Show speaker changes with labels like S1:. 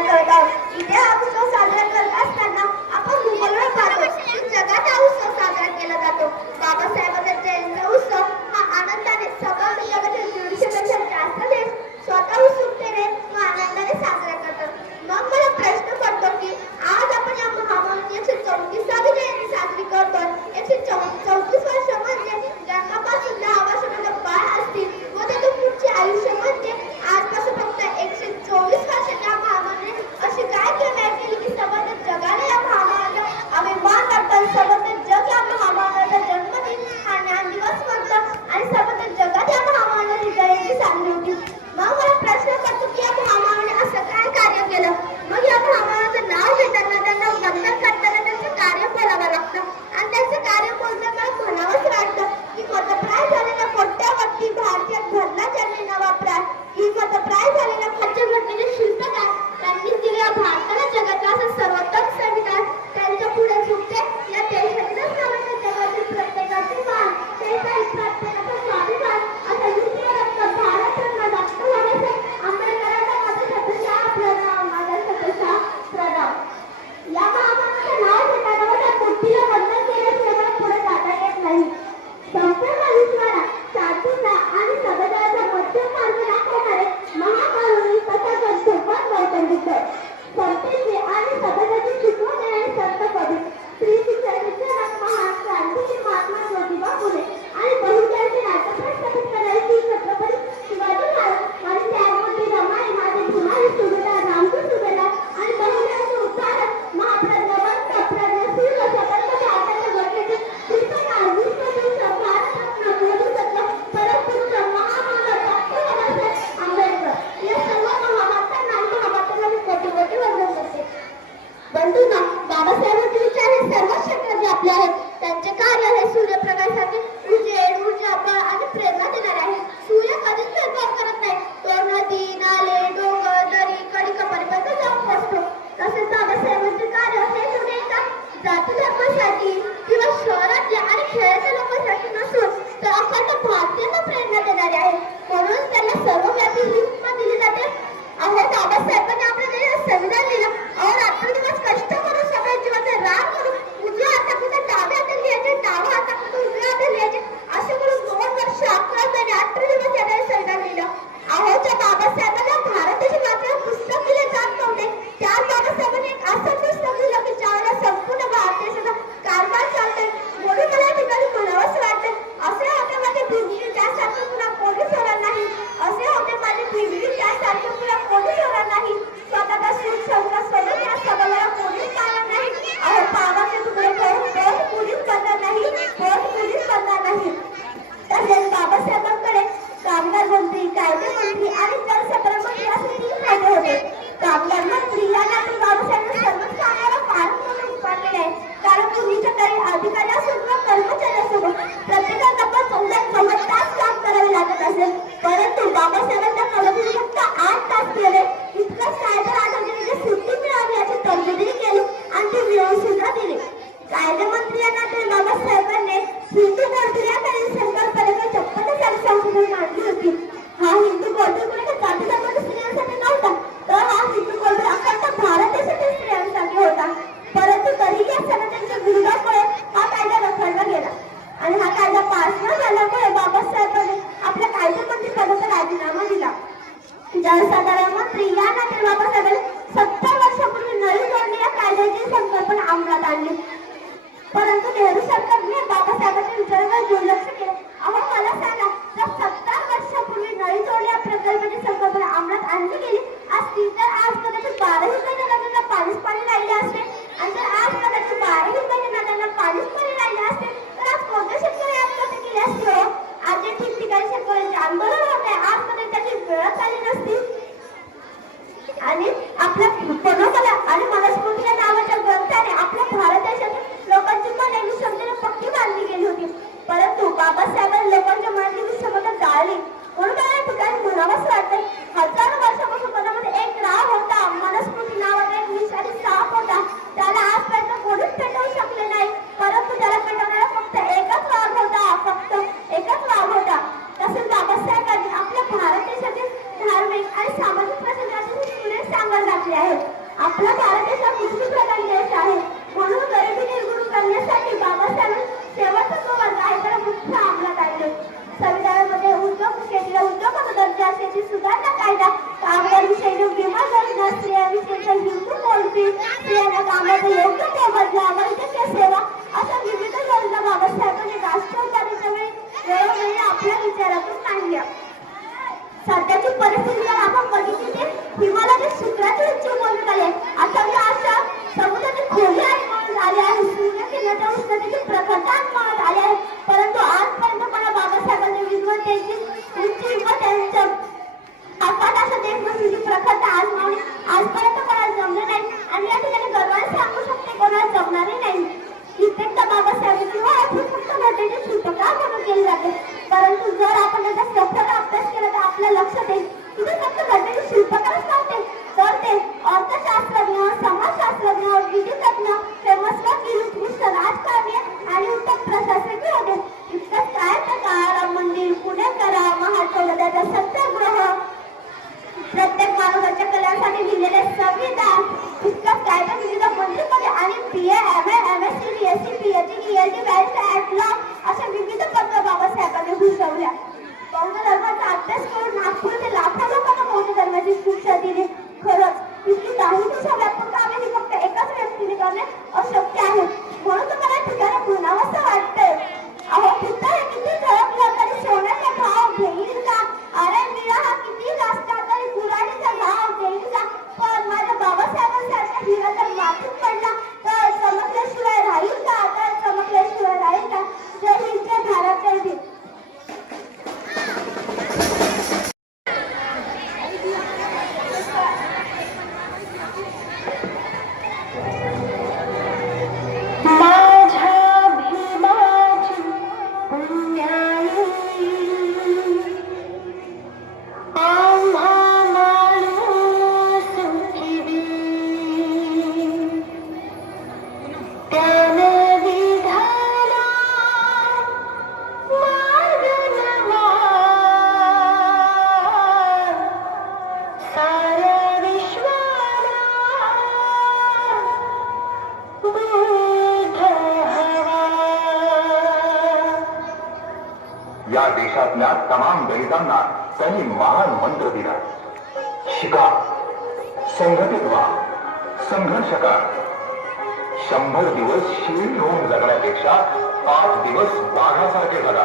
S1: la केली जाते. परंतु जर आपण त्याचा सखोल अभ्यास केला तर आपलं लक्ष देईल. बौद्ध धर्माचा अभ्यास करून नागपूर ते लाखो लोकांना बौद्ध धर्माची शिक्षा दिली. खरंच इतकी काही दिशा व्यापक कामे ही फक्त एकाच व्यक्तीने करणे अशक्य आहे.
S2: या देशातल्या तमाम दलितांना त्यांनी महान मंत्र दिला. शिका संघटित व्हा संघर्ष करा शंभर दिवस शीळ होऊन जगण्यापेक्षा पाच दिवस वाघासारखे जगा